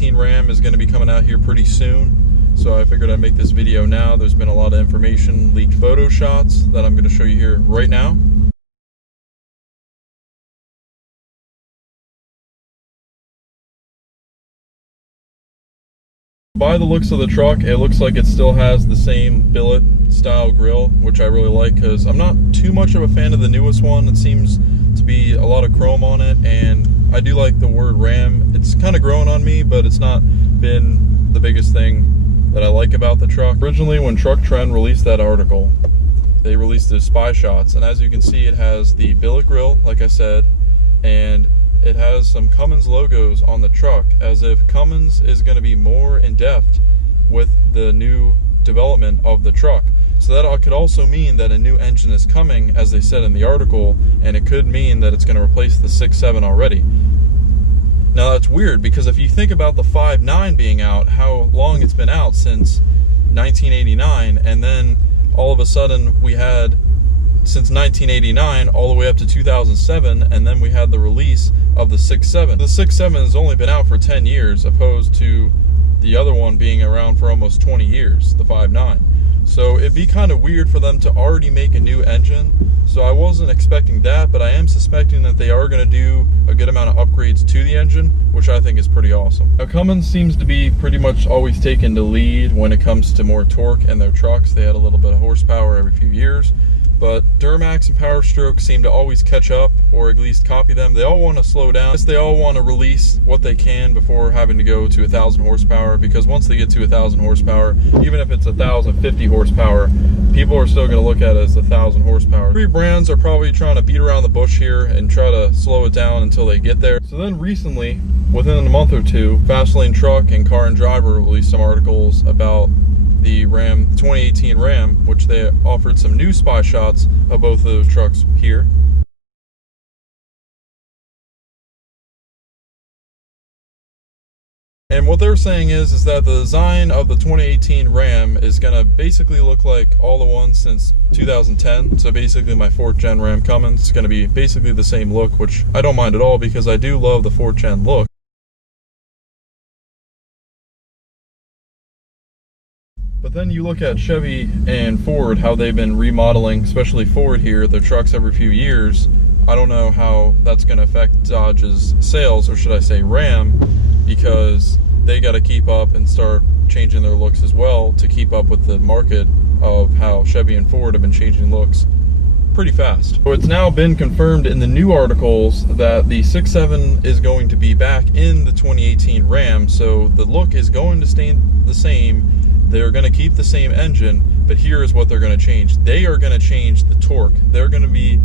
2018 Ram is going to be coming out here pretty soon, so I figured I'd make this video now. There's been a lot of information, leaked photo shots that I'm going to show you here right now. By the looks of the truck, it looks like it still has the same billet style grille, which I really like because I'm not too much of a fan of the newest one. It seems to be a lot of chrome on it, and I do like the word Ram. It's kind of grown on me, but it's not been the biggest thing that I like about the truck. Originally, when Truck Trend released that article, they released the spy shots, and as you can see, it has the billet grille, like I said, and it has some Cummins logos on the truck, as if Cummins is going to be more in depth with the new development of the truck. So that could also mean that a new engine is coming, as they said in the article, and it could mean that it's going to replace the 6.7 already. Now that's weird, because if you think about the 5.9 being out, how long it's been out since 1989, and then all of a sudden we had since 1989 all the way up to 2007, and then we had the release of the 6.7. The 6.7 has only been out for 10 years, opposed to the other one being around for almost 20 years, the 5.9. So it'd be kind of weird for them to already make a new engine. So I wasn't expecting that, but I am suspecting that they are going to do a good amount of upgrades to the engine, which I think is pretty awesome. Now, Cummins seems to be pretty much always taking the lead when it comes to more torque in their trucks. They had a little bit of horsepower every few years, but Duramax and Powerstroke seem to always catch up, or at least copy them. They all want to slow down. They all want to release what they can before having to go to 1,000 horsepower, because once they get to 1,000 horsepower, even if it's 1,050 horsepower, people are still going to look at it as 1,000 horsepower. Three brands are probably trying to beat around the bush here and try to slow it down until they get there. So then recently, within a month or two, Fastlane Truck and Car and Driver released some articles about the 2018 Ram, which they offered some new spy shots of both of those trucks here. And what they're saying is that the design of the 2018 Ram is going to basically look like all the ones since 2010. So basically my 4th gen Ram Cummins is going to be basically the same look, which I don't mind at all because I do love the 4th gen look. But then you look at Chevy and Ford, how they've been remodeling, especially Ford here, their trucks every few years. I don't know how that's going to affect Dodge's sales, or should I say Ram, because they got to keep up and start changing their looks as well to keep up with the market of how Chevy and Ford have been changing looks pretty fast. So it's now been confirmed in the new articles that the 6.7 is going to be back in the 2018 Ram, so the look is going to stay the same. They're going to keep the same engine, but here is what they're going to change. They are going to change the torque. They're going to be,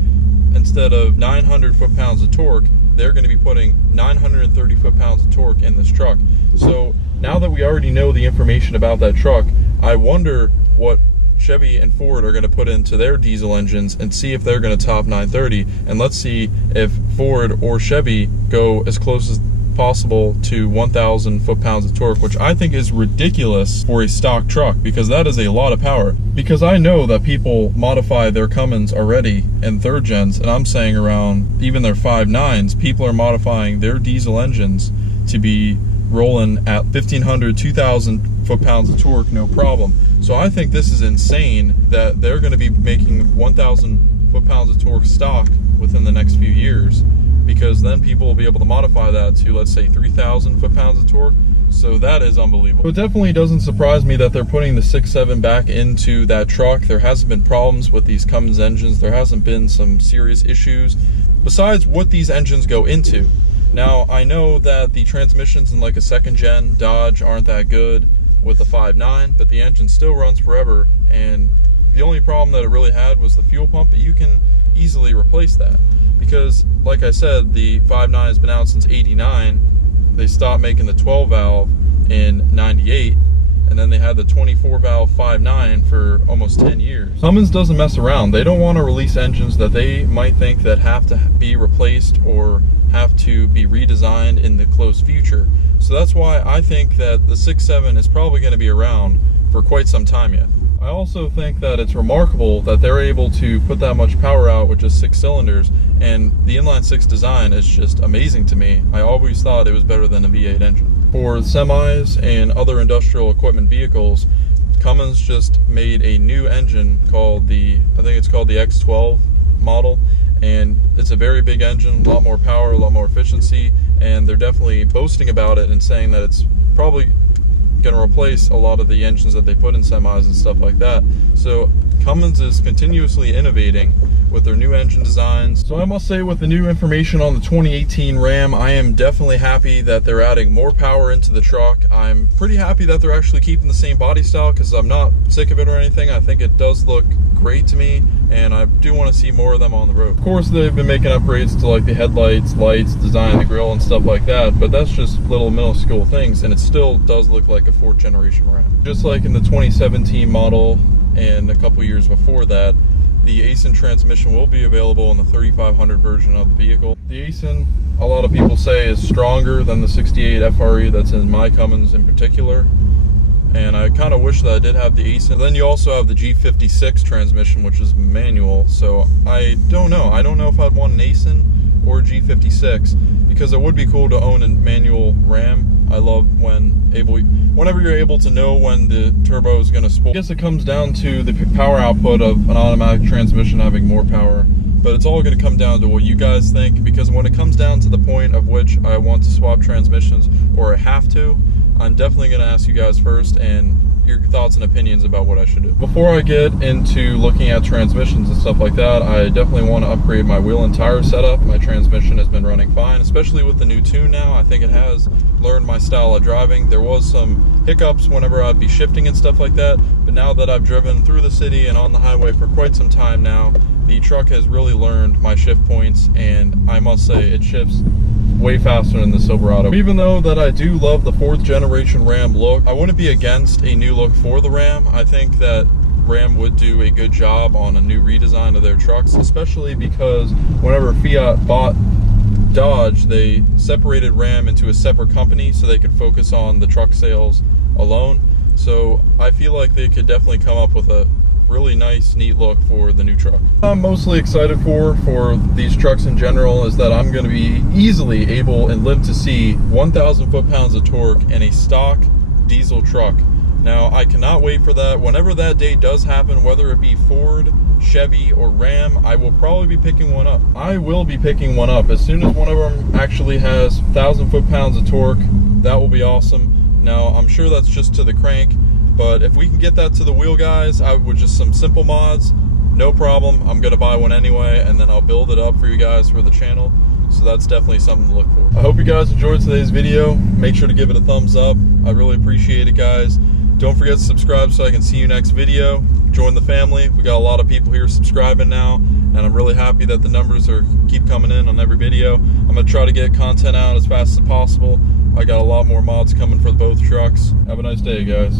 instead of 900 foot-pounds of torque, they're going to be putting 930 foot-pounds of torque in this truck. So now that we already know the information about that truck, I wonder what Chevy and Ford are going to put into their diesel engines and see if they're going to top 930. And let's see if Ford or Chevy go as close as possible to 1,000 foot-pounds of torque, which I think is ridiculous for a stock truck, because that is a lot of power. Because I know that people modify their Cummins already in 3rd gens, and I'm saying around even their 5.9s, people are modifying their diesel engines to be rolling at 1,500, 2,000 foot-pounds of torque, no problem. So I think this is insane that they're going to be making 1,000 foot-pounds of torque stock within the next few years, because then people will be able to modify that to, let's say, 3,000 foot-pounds of torque. So that is unbelievable. So it definitely doesn't surprise me that they're putting the 6.7 back into that truck. There hasn't been problems with these Cummins engines. There hasn't been some serious issues besides what these engines go into. Now, I know that the transmissions in like a 2nd gen Dodge aren't that good with the 5.9, but the engine still runs forever, and the only problem that it really had was the fuel pump, but you can easily replace that. Because, like I said, the 5.9 has been out since '89. They stopped making the 12 valve in '98, and then they had the 24 valve 5.9 for almost 10 years. Cummins doesn't mess around. They don't want to release engines that they might think that have to be replaced or have to be redesigned in the close future. So that's why I think that the 6.7 is probably going to be around for quite some time yet. I also think that it's remarkable that they're able to put that much power out with just 6 cylinders, and the inline 6 design is just amazing to me. I always thought it was better than a V8 engine. for semis and other industrial equipment vehicles, Cummins just made a new engine called I think it's called the X12 model, and it's a very big engine, a lot more power, a lot more efficiency, and they're definitely boasting about it and saying that it's probably going to replace a lot of the engines that they put in semis and stuff like that. So Cummins is continuously innovating with their new engine designs. So I must say, with the new information on the 2018 Ram, I am definitely happy that they're adding more power into the truck. I'm pretty happy that they're actually keeping the same body style, because I'm not sick of it or anything. I think it does look great to me, and I do want to see more of them on the road. Of course, they've been making upgrades to like the headlights, lights, design the grille and stuff like that, but that's just little minuscule things, and it still does look like a 4th generation Ram. Just like in the 2017 model and a couple years before that, the ACEN transmission will be available in the 3500 version of the vehicle. The ACEN, a lot of people say, is stronger than the 68 FRE that's in my Cummins in particular, and I kind of wish that I did have the ACEN. Then you also have the G56 transmission, which is manual, so I don't know if I'd want an ACEN or a G56, because it would be cool to own a manual Ram. I love whenever you're able to know when the turbo is going to spool. I guess it comes down to the power output of an automatic transmission having more power, but it's all going to come down to what you guys think, because when it comes down to the point of which I want to swap transmissions, or I have to, I'm definitely going to ask you guys first and your thoughts and opinions about what I should do. Before I get into looking at transmissions and stuff like that, I definitely want to upgrade my wheel and tire setup. My transmission has been running fine, especially with the new tune now. I think it has learned my style of driving. There was some hiccups whenever I'd be shifting and stuff like that, but now that I've driven through the city and on the highway for quite some time now, the truck has really learned my shift points, and I must say it shifts way faster than the Silverado. Even though that I do love the 4th generation Ram look, I wouldn't be against a new look for the Ram. I think that Ram would do a good job on a new redesign of their trucks, especially because whenever Fiat bought Dodge, they separated Ram into a separate company so they could focus on the truck sales alone. So I feel like they could definitely come up with a really nice, neat look for the new truck. I'm mostly excited for these trucks in general is that I'm going to be easily able and live to see 1,000 foot-pounds of torque in a stock diesel truck. Now, I cannot wait for that. Whenever that day does happen, whether it be Ford, Chevy, or Ram, I will probably be picking one up. I will be picking one up. As soon as one of them actually has 1,000 foot-pounds of torque, that will be awesome. Now, I'm sure that's just to the crank, but if we can get that to the wheel, guys, with just some simple mods, no problem. I'm going to buy one anyway, and then I'll build it up for you guys for the channel. So that's definitely something to look for. I hope you guys enjoyed today's video. Make sure to give it a thumbs up. I really appreciate it, guys. Don't forget to subscribe so I can see you next video. Join the family. We got a lot of people here subscribing now, and I'm really happy that the numbers keep coming in on every video. I'm going to try to get content out as fast as possible. I got a lot more mods coming for both trucks. Have a nice day, guys.